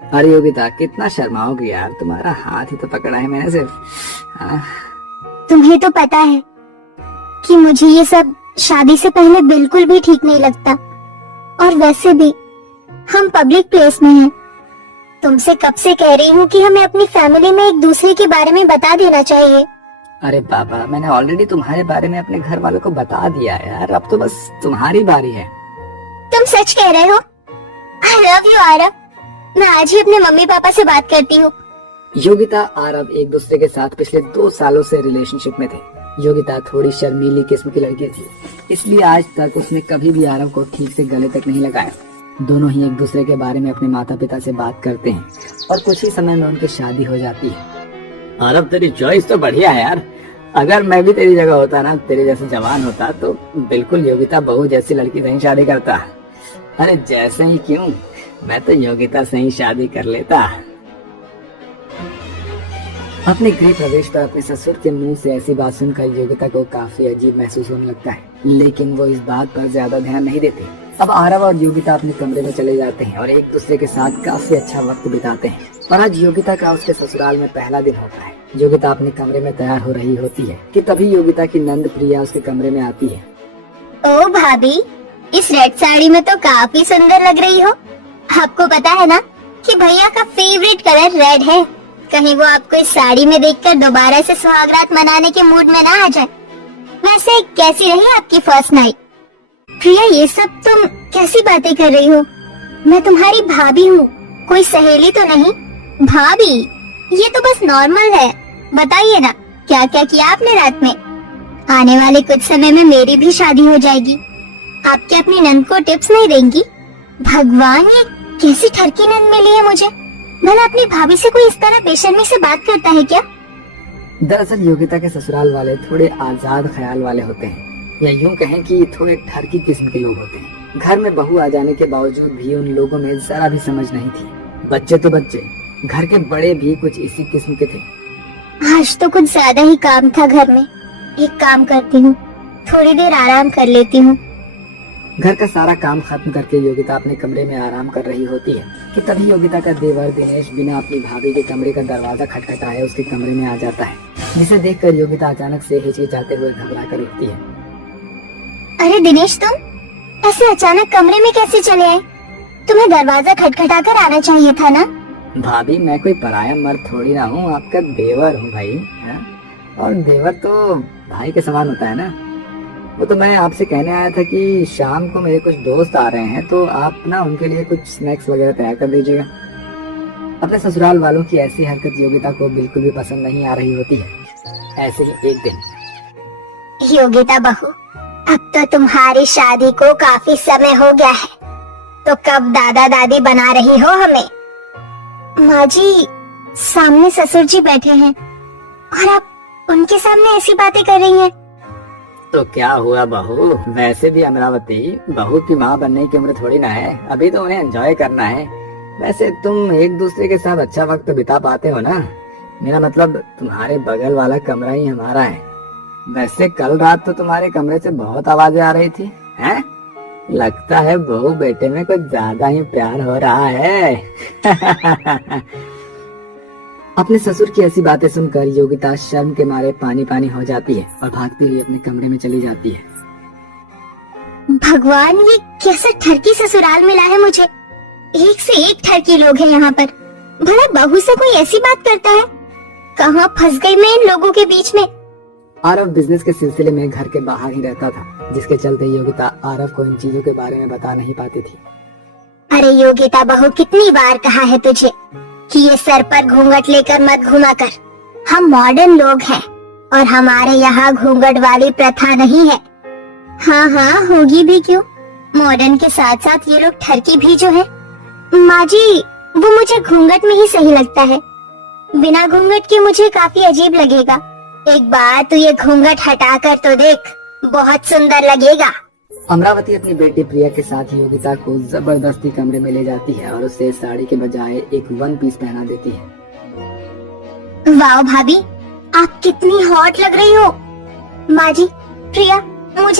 अरे योगिता, कितना शर्माओगी यार, तुम्हारा हाथ ही तो पकड़ा है मैंने सिर्फ। हाँ। तुम्हें तो पता है कि मुझे ये सब शादी से पहले बिल्कुल भी ठीक नहीं लगता, और वैसे भी हम पब्लिक प्लेस में हैं। तुमसे कब से कह रही हूँ कि हमें अपनी फैमिली में एक दूसरे के बारे में बता देना चाहिए। अरे बाबा, मैंने ऑलरेडी तुम्हारे बारे में अपने घर वालों को बता दिया है यार, अब तो बस तुम्हारी बारी है। तुम सच कह रहे हो? I love you Aarav. मैं आज ही अपने मम्मी पापा से बात करती हूँ। योगिता आरव एक दूसरे के साथ पिछले 2 सालों से रिलेशनशिप में थे। योगिता थोड़ी शर्मीली किस्म की लड़की थी, इसलिए आज तक उसने कभी भी आरव को ठीक से गले तक नहीं लगाया। दोनों ही एक दूसरे के बारे में अपने माता पिता से बात करते हैं और कुछ ही समय में उनकी शादी हो जाती है। आरव, तेरी चॉइस तो बढ़िया है यार। अगर मैं भी तेरी जगह होता ना, तेरे जैसे जवान होता, तो बिल्कुल योगिता बहू जैसी लड़की से ही शादी करता। अरे जैसे ही क्यों, मैं तो योगिता से ही शादी कर लेता। अपने गृह प्रवेश पर अपने ससुर के मुंह से ऐसी बात सुनकर योगिता को काफी अजीब महसूस होने लगता है, लेकिन वो इस बात पर ज्यादा ध्यान नहीं देते। अब आरव और योगिता अपने कमरे में चले जाते हैं और एक दूसरे के साथ काफी अच्छा वक्त बिताते हैं। और आज योगिता का उसके ससुराल में पहला दिन होता है। योगिता अपने कमरे में तैयार हो रही होती है कि तभी योगिता की नंद प्रिया उसके कमरे में आती है। ओ भाभी, इस रेड साड़ी में तो काफी सुंदर लग रही हो। आपको पता है ना कि भैया का फेवरेट कलर रेड है। कहीं वो आपको इस साड़ी में देखकर दोबारा से सुहागरात मनाने के मूड में ना आ जाए। वैसे कैसी रही आपकी फर्स्ट नाइट? प्रिया, ये सब तुम कैसी बातें कर रही हो? मैं तुम्हारी भाभी हूँ, कोई सहेली तो नहीं। भाभी, ये तो बस नॉर्मल है। बताइए ना, क्या क्या किया आपने रात में? आने वाले कुछ समय में मेरी भी शादी हो जाएगी। आपके अपनी नंद को टिप्स नहीं देंगी? भगवान, ये कैसी ठरकी नंद मिली है मुझे। भला अपनी भाभी से कोई इस तरह बेशर्मी से बात करता है क्या? दरअसल योगिता के ससुराल वाले थोड़े आजाद ख्याल वाले होते हैं, या यूं कहें कि थोड़े ठरकी किस्म के लोग होते हैं। घर में बहू आ जाने के बावजूद भी उन लोगों में जरा भी समझ नहीं थी। बच्चे तो बच्चे, घर के बड़े भी कुछ इसी किस्म के थे। आज तो कुछ ज्यादा ही काम था घर में। एक काम करती हूँ, थोड़ी देर आराम कर लेती हूँ। घर का सारा काम खत्म करके योगिता अपने कमरे में आराम कर रही होती है कि तभी योगिता का देवर दिनेश बिना अपनी भाभी के कमरे का दरवाजा खटखटाए उसके कमरे में आ जाता है, जिसे देखकर योगिता अचानक से हिचकिचाते हुए घबरा कर उठती है। अरे दिनेश, तुम ऐसे अचानक कमरे में कैसे चले आए? तुम्हें दरवाजा खटखटा कर आना चाहिए था ना। भाभी, मैं कोई पराया मर्द थोड़ी ना हूँ, आपका देवर हूँ भाई। है? और देवर तो भाई के समान होता है ना। वो तो मैं आपसे कहने आया था कि शाम को मेरे कुछ दोस्त आ रहे हैं, तो आप ना उनके लिए कुछ स्नैक्स वगैरह तैयार कर दीजिएगा। अपने ससुराल वालों की ऐसी हरकत योगिता को बिल्कुल भी पसंद नहीं आ रही होती है। ऐसे ही एक दिन, योगिता बहू, अब तो तुम्हारी शादी को काफी समय हो गया है, तो कब दादा दादी बना रही हो हमें? माँ जी, सामने ससुर जी बैठे हैं और आप उनके सामने ऐसी बातें कर रही हैं। तो क्या हुआ बहू, वैसे भी अमरावती बहू की माँ बनने की उम्र थोड़ी ना है, अभी तो उन्हें एंजॉय करना है। वैसे तुम एक दूसरे के साथ अच्छा वक्त बिता पाते हो ना। मेरा मतलब तुम्हारे बगल वाला कमरा ही हमारा है। वैसे कल रात तो तुम्हारे कमरे से बहुत आवाजें आ रही थी, हैं? लगता है बहू बेटे में कुछ ज्यादा ही प्यार हो रहा है। अपने ससुर की ऐसी बातें सुनकर योगिता शर्म के मारे पानी पानी हो जाती है और भागती हुई अपने कमरे में चली जाती है। भगवान, ये कैसा ठरकी ससुराल मिला है मुझे। एक से एक ठरकी लोग हैं यहाँ पर। भला बहू से कोई ऐसी बात करता है? कहाँ फंस गई मैं इन लोगों के बीच में। आरव बिजनेस के सिलसिले में घर के बाहर ही रहता था, जिसके चलते योगिता आरव को इन चीजों के बारे में बता नहीं पाती थी। अरे योगिता बहू, कितनी बार कहा है तुझे कि ये सर पर घूंघट लेकर मत घुमा कर। हम मॉडर्न लोग हैं और हमारे यहाँ घूंघट वाली प्रथा नहीं है। हाँ हाँ, होगी भी क्यों। मॉडर्न के साथ साथ ये लोग ठरकी भी जो है। माँ जी, वो मुझे घूंघट में ही सही लगता है। बिना घूंघट के मुझे काफी अजीब लगेगा। एक बार तू ये घूंघट हटा कर तो देख, बहुत सुंदर लगेगा। अमरावती अपनी बेटी प्रिया के साथ योगिता को जबरदस्ती कमरे में ले जाती है और उसे साड़ी के बजाय एक 1 पीस पहना देती है। वाह भाभी, आप कितनी हॉट लग रही हो। माँ जी, प्रिया, मुझे